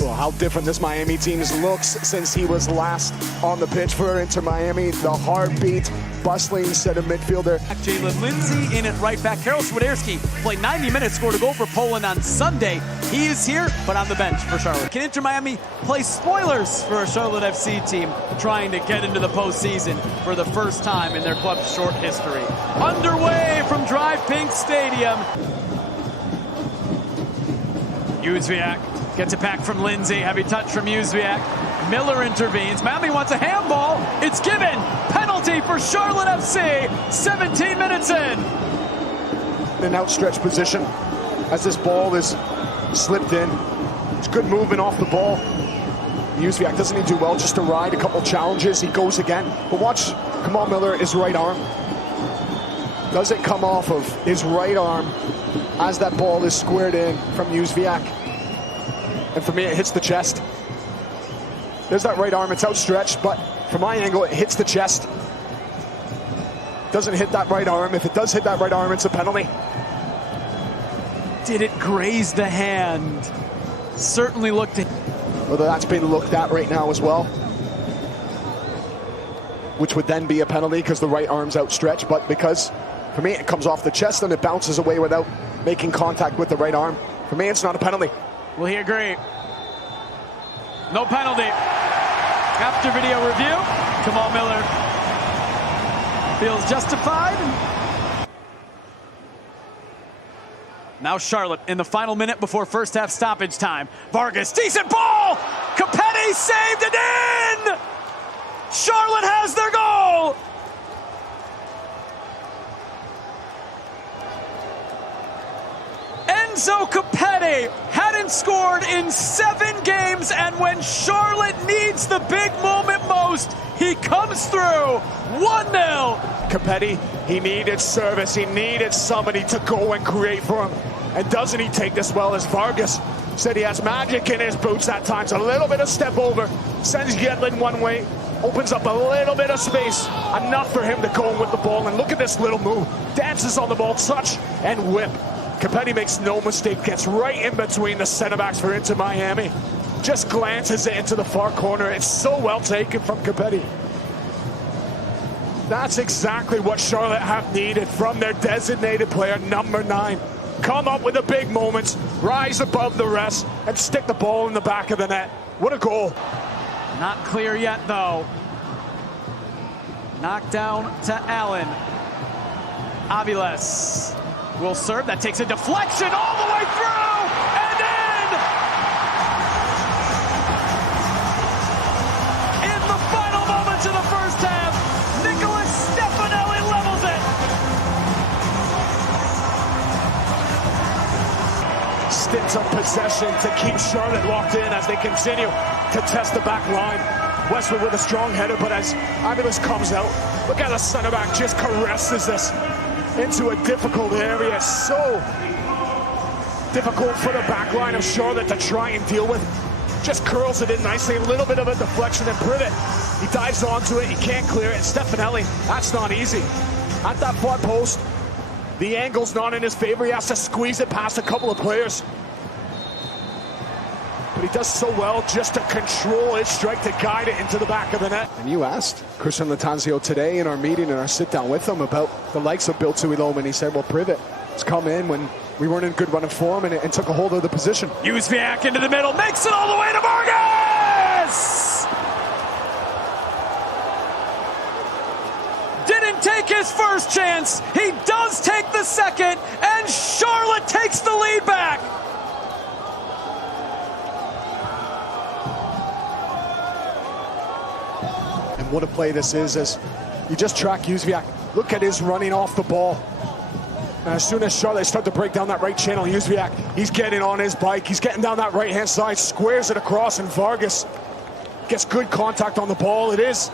Well, how different this Miami team looks since he was last on the pitch for Inter Miami. The heartbeat, bustling center midfielder. Jalen Lindsey in at right back. Karol Swiderski played 90 minutes, scored a goal for Poland on Sunday. He is here, but on the bench for Charlotte. Can Inter Miami play spoilers for a Charlotte FC team trying to get into the postseason for the first time in their club's short history? Underway from Drive Pink Stadium. Jóźwiak gets it back from Lindsey. Heavy touch from Jóźwiak. Miller intervenes. Miami wants a handball. It's given. Penalty for Charlotte FC. 17 minutes in. An outstretched position as this ball is slipped in. It's good movement off the ball. Jóźwiak doesn't he do well just to ride a couple challenges. He goes again. But watch Kamal Miller, his right arm. Doesn't come off of his right arm as that ball is squared in from Jóźwiak. And for me, it hits the chest. There's that right arm, it's outstretched, but from my angle, it hits the chest. Doesn't hit that right arm. If it does hit that right arm, it's a penalty. Did it graze the hand? Certainly looked at. Whether that's been looked at right now as well, which would then be a penalty because the right arm's outstretched, but because, for me, it comes off the chest and it bounces away without making contact with the right arm. For me, it's not a penalty. Will he agree? No penalty. After video review, Kamal Miller feels justified. Now Charlotte in the final minute before first half stoppage time. Vargas, decent ball! Capetti saved it in! Charlotte has their goal! Enzo Capetti hadn't scored in 7 games, and when Charlotte needs the big moment most, he comes through. 1-0. Capetti, he needed service. He needed somebody to go and create for him. And doesn't he take this well, as Vargas said he has magic in his boots at times. A little bit of step over, sends Yedlin one way, opens up a little bit of space, enough for him to go in with the ball. And look at this little move. Dances on the ball, touch and whip. Capetti makes no mistake, gets right in between the center backs for Inter Miami. Just glances it into the far corner. It's so well taken from Capetti. That's exactly what Charlotte have needed from their designated player, number 9. Come up with the big moments, rise above the rest, and stick the ball in the back of the net. What a goal. Not clear yet, though. Knocked down to Allen. Aviles will serve. That takes a deflection all the way through and in! In the final moments of the first half, Nicholas Stefanelli levels it. Stints of possession to keep Charlotte locked in as they continue to test the back line. Westwood with a strong header, but as Aviles comes out, look how the center back just caresses this into a difficult area. So difficult for the back line of Charlotte to try and deal with. Just curls it in nicely. A little bit of a deflection, and Privet, he dives onto it. He can't clear it. Stefanelli, that's not easy. At that far post, the angle's not in his favor. He has to squeeze it past a couple of players. But he does so well just to control his strike, to guide it into the back of the net. And you asked Christian Lattanzio today in our meeting, in our sit down with him, about the likes of Bill Tuiloma, and he said, well, Privet has come in when we weren't in good running form and took a hold of the position. Jóźwiak into the middle, makes it all the way to Vargas! Didn't take his first chance. He does take the second, and Charlotte takes the lead back. What a play this is, as you just track Jóźwiak. Look at his running off the ball. And as soon as Charlotte start to break down that right channel, Jóźwiak, he's getting on his bike. He's getting down that right-hand side, squares it across, and Vargas gets good contact on the ball. It is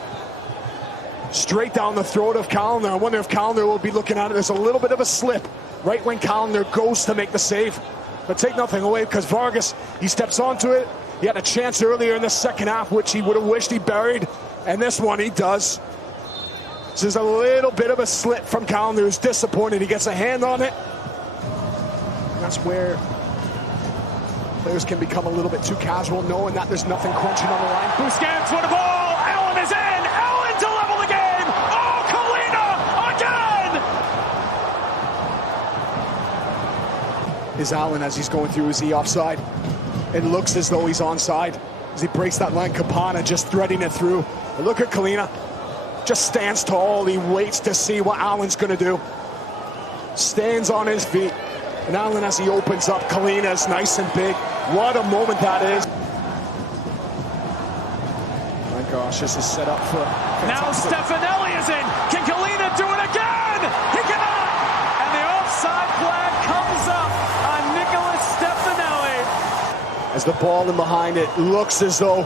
straight down the throat of Callender. I wonder if Callender will be looking at it. There's a little bit of a slip right when Callender goes to make the save. But take nothing away, because Vargas, he steps onto it. He had a chance earlier in the second half, which he would have wished he buried. And this one he does. This is a little bit of a slip from Callender, who's disappointed. He gets a hand on it. That's where Players can become a little bit too casual, knowing that there's nothing crunching on the line. Busquets with a ball. Allen is in. Allen to level the game. Oh, Kalina again. Is Allen as he's going through? Is he offside? It looks as though he's onside as he breaks that line. Campana just threading it through. But look at Kalina. Just stands tall. He waits to see what Allen's going to do. Stands on his feet. And Allen, as he opens up, Kalina is nice and big. What a moment that is. My gosh, this is set up for Now fantastic. Stefanelli is in. Can Kalina do it again? He cannot. And the offside flag comes up on Nicholas Stefanelli. As the ball in behind it looks as though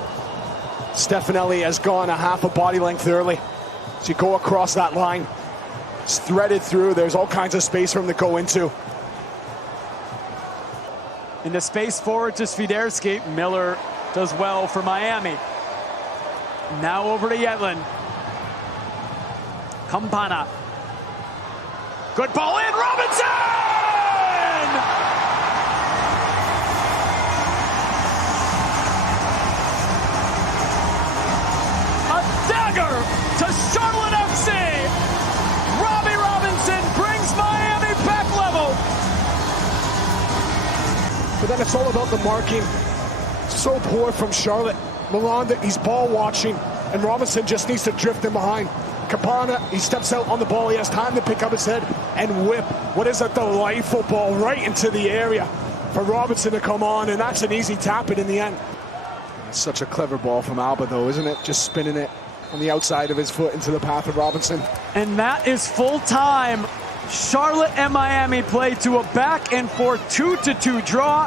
Stefanelli has gone a half a body length early. So you go across that line. It's threaded through. There's all kinds of space for him to go into. In the space forward to Swiderski. Miller does well for Miami. Now over to Yedlin. Campana. Good ball in. Robinson! A dagger to Charlotte FC. Robbie Robinson brings Miami back level. But then it's all about the marking. So poor from Charlotte. Milan, he's ball watching, and Robinson just needs to drift in behind. Campana, he steps out on the ball. He has time to pick up his head and whip. What is a delightful ball right into the area for Robinson to come on, and that's an easy tap it in the end. It's such a clever ball from Alba, though, isn't it? Just spinning it on the outside of his foot into the path of Robinson. And that is full time. Charlotte and Miami play to a back and forth 2-2 draw.